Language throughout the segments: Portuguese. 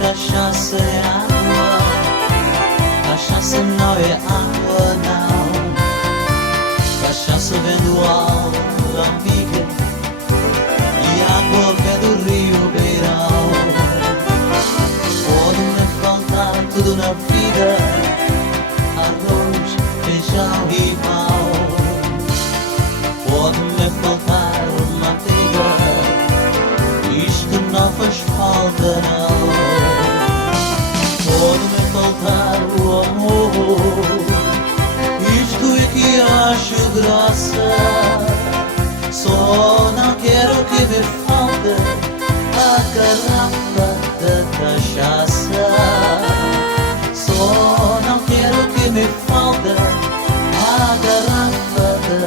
Cachaça é água, cachaça não é água não. Cachaça vem do alto, amiga, e água vem do rio Beirão. Pode-me faltar tudo na vida, arroz, feijão e pão. Pode-me faltar manteiga, isto não faz falta não. Pode-me faltar o amor, isto é que acho graça. Só não quero que me falte a garrafa de cachaça. Só não quero que me falte a garrafa de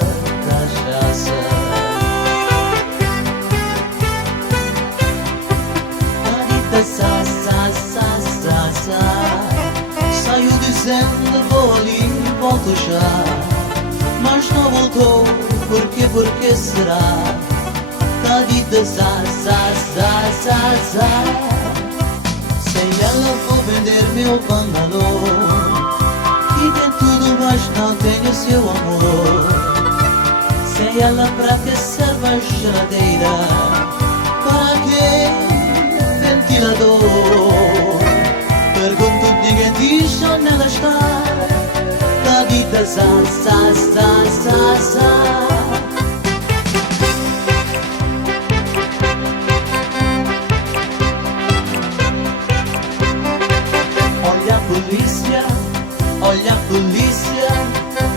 cachaça. Saiu dizendo vou ali, volto já, mas não voltou, porque será? Cadita za. Sem ela vou vender meu bangalô, e tem tudo mas não tenho seu amor. Sem ela pra que serve a geladeira? Para que ventilador? Pergunto, ninguém diz onde ela está. Cadita za. Olha a polícia, olha a polícia,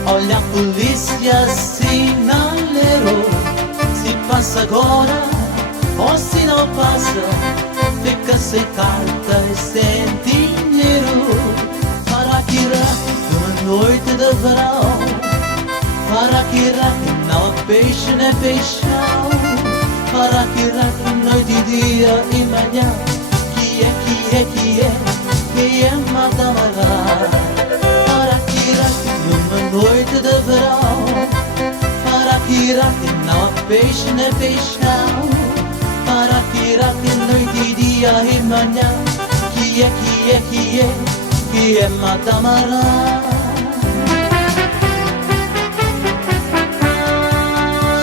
olha a polícia, sinaleiro. Se passa agora ou se não passa, fica sem carta e sem dinheiro. Para que numa noite de verão, para que não há peixe nem peixão. Para que noite, dia e manhã, que é matamará. Para que numa noite de verão, para que não há peixe nem peixão. Para que noite, dia e manhã, que é matamará.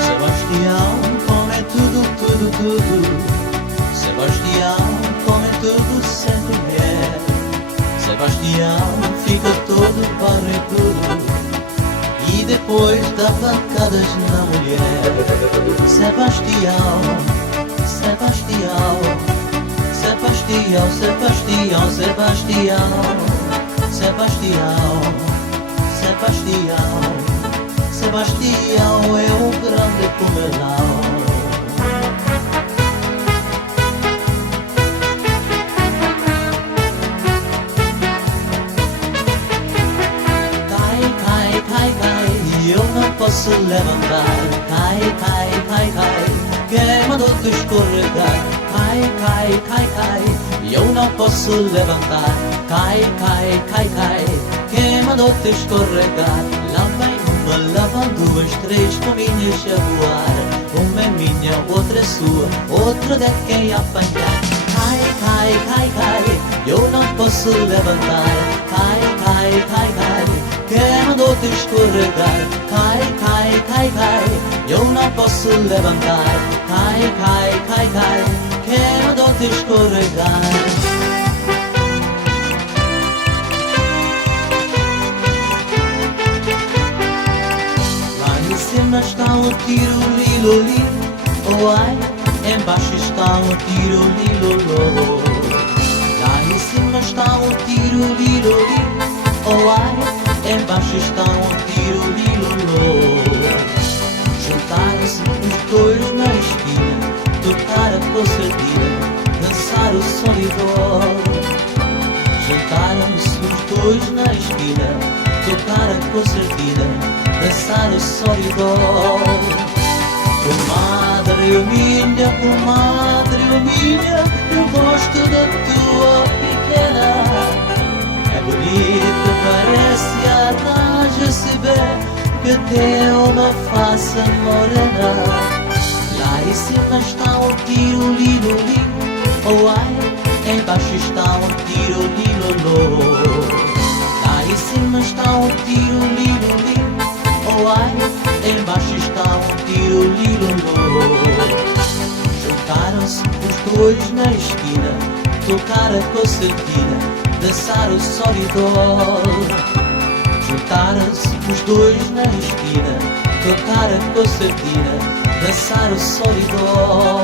Sebastião come tudo. Sebastião come tudo sem colher. Sebastião fica todo barrigudo e depois dá pancadas na mulher. Sebastião, Sebastião é o grande comelão. Cai, eu não posso levantar. Cai, queima-do de escorregar. Cai, eu não posso levantar. Cai, queima-do de escorregar. Lá vai uma, lá vão duas, três pombinhas a voar. Uma é minha, outra é sua, outra de quem apanhar. Cai, eu não posso levantar. Cai, queima-do de escorregar. Cai, eu não posso levantar. Cai, queima-do de escorregar. Lá em cima está um tiro, liloli, oh ai, embaixo está um tiro, lilolo. Lá em cima está um tiro, liloli, oh ai, embaixo está um tiro, lilolo. Juntaram-se os dois na esquina, tocaram a concertina, dançaram o solidor. Juntaram-se os dois na esquina, tocaram a concertina, dançaram o solidor. Comadre minha, tem uma face morena. Lá em cima está um tiro lilo. Oh ai, embaixo está um tiro lilo. Lá em cima está um tiro lilo. Oh ai, embaixo está um tiro lilo. Juntaram-se os dois na esquina, tocaram a concertina, dançaram solidor. Juntaram-se os dois na esquina, tocaram a concertina, dançaram solidor.